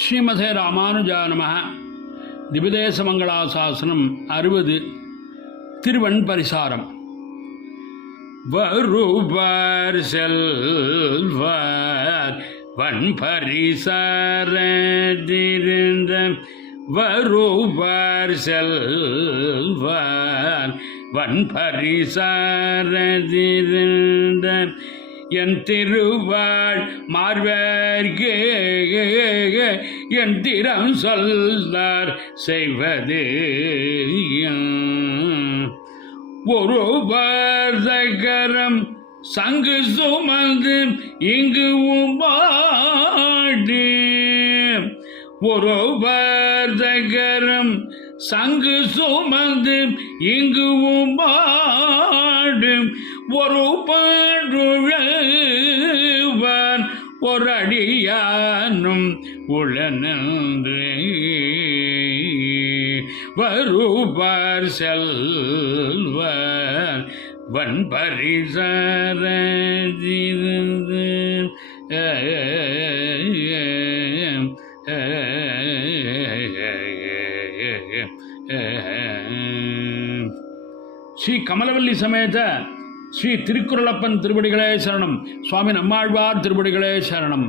ஸ்ரீமதே ராமானுஜா நமः. திவிதேசமங்களாசாசனம் 60. திருவன் பரிசாரம். வருவர் செல்வர் வன் பரிசாரதிருந்த வருவர் செல்வர் வன் பரிசாரதிருந்த என் திருவாள் மார்வர்கே என் திறம் சொல்லார் செய்வது ஒரு வருதகரம் சங்கு சுமந்து இங்கு உமாடி ஒரு வருதகரம் சங்கு சுமந்து இங்கு உமாடு ஒரு பாடுழவான் ஒரு அடியானும் உளனன்று வருவார் செல்வர் வன் பரிசாரதிருந்து ஸ்ரீ கமலவல்லி சமேத ஸ்ரீ திருக்குறளப்பன் திருவடிகளே சரணம். சுவாமி நம்மாழ்வார் திருவடிகளே சரணம்.